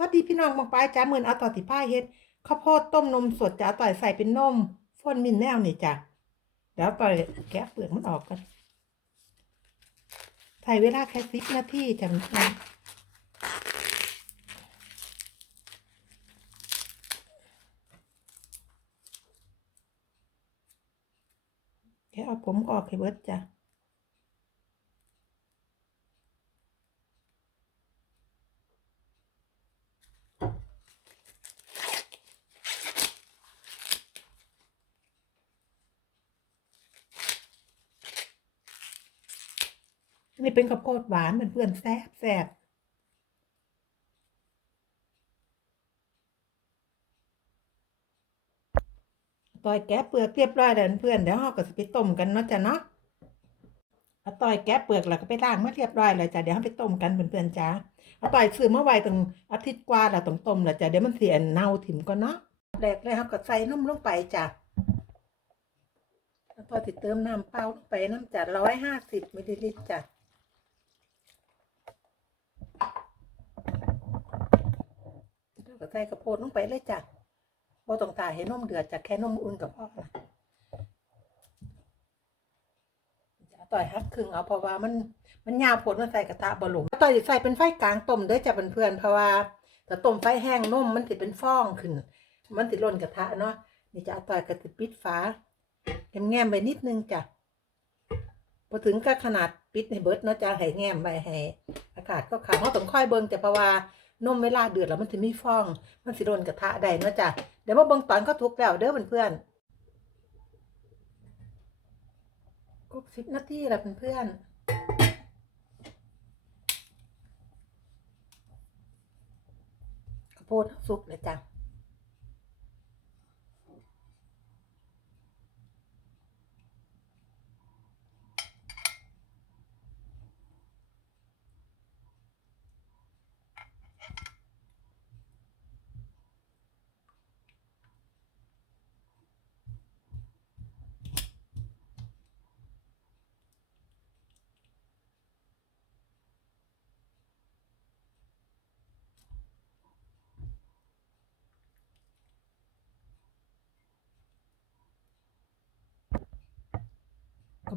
สวัสดีพี่น้องบางปลายจ้าเหมือนเอาต่อติผ้าเฮ็ดข้าวโพดต้มนมสดจ้าต่อยใส่เป็นนมฟ่นมินแนวนี่จ้ะแล้วต่อยแกะเปลือกมันออกกันใส่เวลาแค่สิบนาทีจ้ะมันแค่เอาผมออกให้เบิดจ้ะ นี่เป็นข้าวโพดหวานเพื่อนแซ่บแซ่บต่อยแกะเปลือกเรียบร้อยแล้วเพื่อนเดี๋ยวเราก็จะไปต้มกันเนาะจ้ะเนาะเอาต่อยแกะเปลือกแล้วก็ไปล้างมาเรียบร้อยแล้วจ้ะเดี๋ยวเราไปต้มกันเพื่อนๆจ้าเอาต่อยซื้อเมาไว้ตั้งอาทิตย์กว่าแล้วต้องต้มแล้วจ้ะเดี๋ยวมันเสียเน่าถิ่มก่อนเนาะแรกเลยเราก็ใส่นมลงไปจ้ะแล้วพอติดเติมน้ำเปล่าลงไปน้ำจัดร้อยห้าสิบมิลลิลิตรจ้ะ แล้วก็ ใส่กระโพดลงไปเลยจ้ะบ่ต้องตาให้นนมเดือดจากแค่นมอุ่นกับพ่อนะต่อยฮักครึ่งเอาเพราะว่ามันมันยาวผลมันใส่กระทะบ่หลงต่อยใส่เป็นไฟกลางต้มด้อจ้ะเพื่อนๆเพราะว่าถ้าต้มไฟแห้งนมมันสิดเป็นฟองขึ้น มันสิดล้นกระทะเนาะนี่จะเอาต่อยก็สิปิดฝาแง้มๆไปนิดนึงจ้ะพอถึงก็ขนาดปิดในเบิร์ดเนาะจ้ะให้แง้มไว้ให้อากาศก็เข้าเฮาต้องค่อยเบิ่งจ้ะเพราะว่า นมเวลาเดือดแล้วมันจะมีฟอง มันสิโดนกระทะใดเนาะจ้ะเดี๋ยวมาเบิ่งตอนเขาทุกแล้วเด้อเพื่อนๆครบสิบนาทีแล้วเพื่อนๆข้าวโพดสุกเลยจ้ะ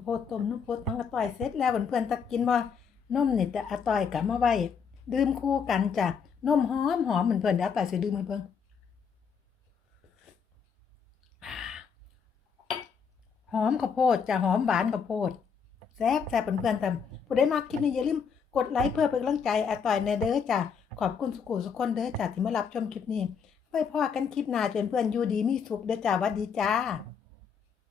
าวโพดต้มนมโพดต้องกระต่อยเสร็จแล้วเพื่อนๆตักกินว่านมนี่จะอาต่อยกลับมาไว้ดื่มคู่กันจ้ะนมหอมหอมเพื่อนๆเดี๋ยวอาต่อยสิดื่มให้เพิ่งหอมข้าวโพดจะหอมหวานข้าวโพดแซ่บแซ่บเพื่อนๆแต่ผู้ใดมาคลิปนี้อย่าลืมกดไลค์เพื่อเป็นกำลังใจอาต่อยในเด้อจ้ะขอบคุณสุขุสุกคนเด้อจ้ะที่มารับชมคลิปนี้ไว้พอกันคลิปหน้าเพื่อนอยู่ดีมีสุขเด้อจ้ะวัดดีจ้า